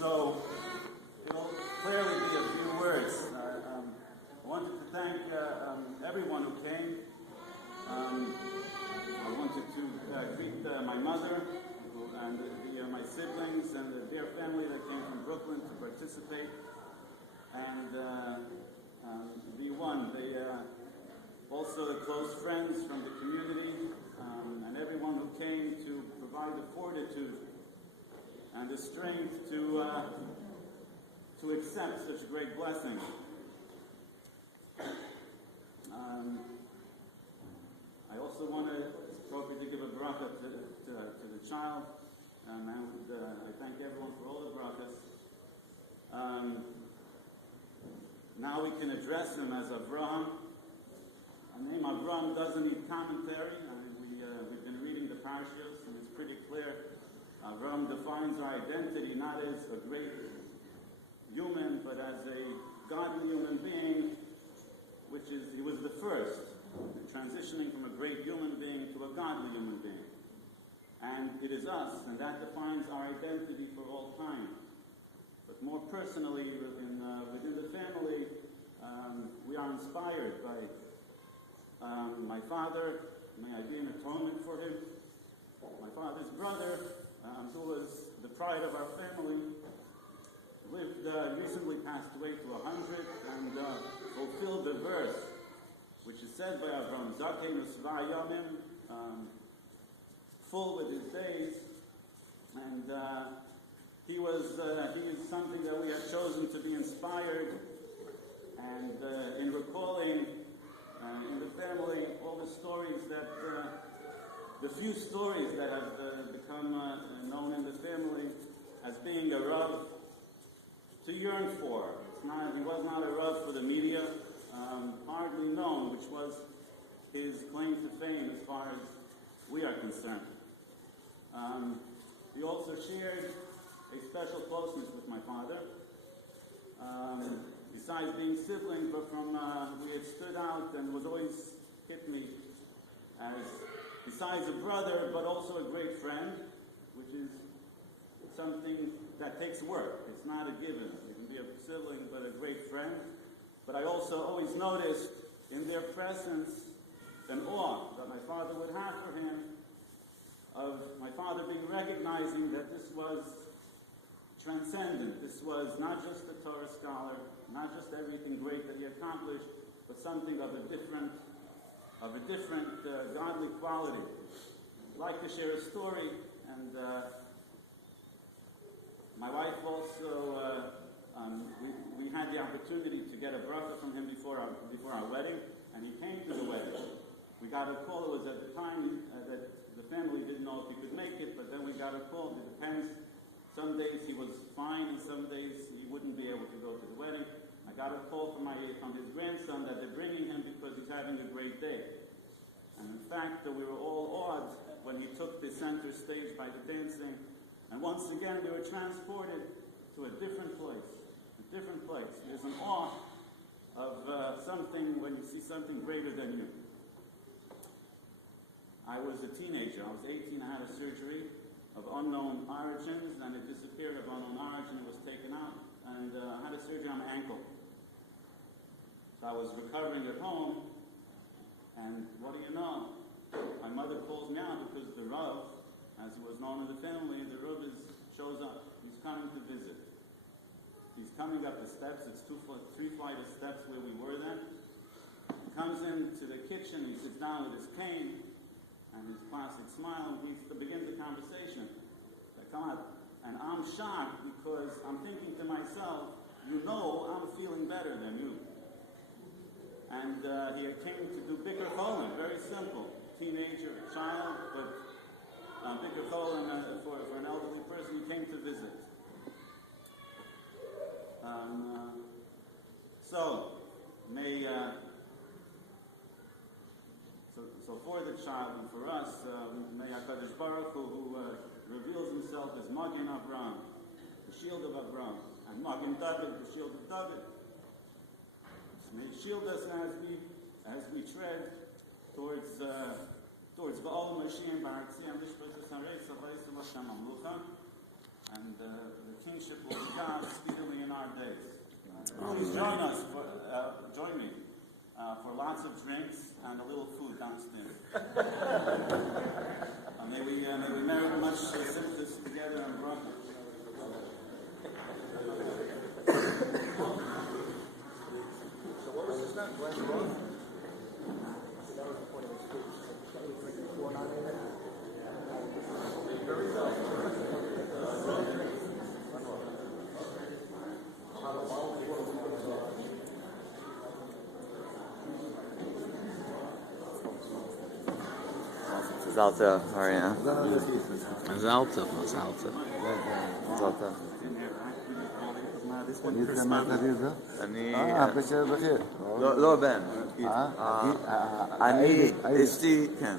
So it'll clearly be a few words. I wanted to thank everyone who came. I wanted to greet my mother and my siblings and the dear family that came from Brooklyn to participate. And also the close friends from the community and everyone who came to provide the fortitude and the strength to accept such a great blessing. I also want to, it's appropriate to give a bracha to the child, and I thank everyone for all the brachas. Now we can address him as Avrohom. The name Avrohom doesn't need commentary. We've been reading the parashas, and it's pretty clear. Avrohom defines our identity not as a great human, but as a godly human being, he was the first, transitioning from a great human being to a godly human being. And it is us, and that defines our identity for all time. But more personally, within the family, we are inspired by my father. May I be an atonement for him. My father's brother, who was the pride of our family, recently passed away to 100 and fulfilled the verse, which is said by Avrohom, Zakenu Sva Yomim, full with his days, and he is something that we have chosen to be inspired, and in recalling in the family all the stories the few stories that have become known in the family as being a Rav to yearn for. He was not a Rav for the media, hardly known, which was his claim to fame as far as we are concerned. He also shared a special closeness with my father. Besides being siblings, but we had stood out and was always hit me as, besides a brother, but also a great friend, which is something that takes work. It's not a given. You can be a sibling, but a great friend. But I also always noticed in their presence an awe that my father would have for him, of my father recognizing that this was transcendent. This was not just a Torah scholar, not just everything great that he accomplished, but something of a different godly quality. I'd like to share a story, and my wife also, we had the opportunity to get a bracha from him before our wedding, and he came to the wedding. We got a call. It was at the time that the family didn't know if he could make it, but then we got a call. It depends. Some days he was fine, and some days he wouldn't be able to go to the wedding. I got a call from his grandson that they're bringing him because he's having a great day. And in fact, we were all awed when he took the center stage by the dancing. And once again, we were transported to a different place. There's an awe of something when you see something greater than you. I was a teenager. I was 18. I had a surgery of unknown origins, and it disappeared of unknown origin. It was taken out, and I had a surgery on my ankle. So I was recovering at home, and what do you know? My mother calls me out because the Rav, as he was known in the family, the Rav shows up. He's coming to visit. He's coming up the steps. It's 3 flight of steps where we were then. He comes into the kitchen. He sits down with his cane and his classic smile, and we begin the conversation. I come out, and I'm shocked because I'm thinking to myself, I'm feeling better than you. And he came to do Bikur Cholim, very simple. Teenager, child, but Bikur Cholim for an elderly person, he came to visit. So for the child and for us, may HaKadosh Baruch Hu, who reveals himself as Magen Avram, the shield of Avram, and Magen David, the shield of David, may he shield us as we tread towards Ba'al Mashiach Ba'artzi and Lishpos Hasarei Savai Savasham Amlucha, and the King kingship will become speedily in our days. Please join me for lots of drinks and a little food downstairs. May we merit much sympathy together and brother. So what was his name? Zalta, Ariana. Zalta. Zalta. אני... בخير. לא בן. אני אשתי, כן.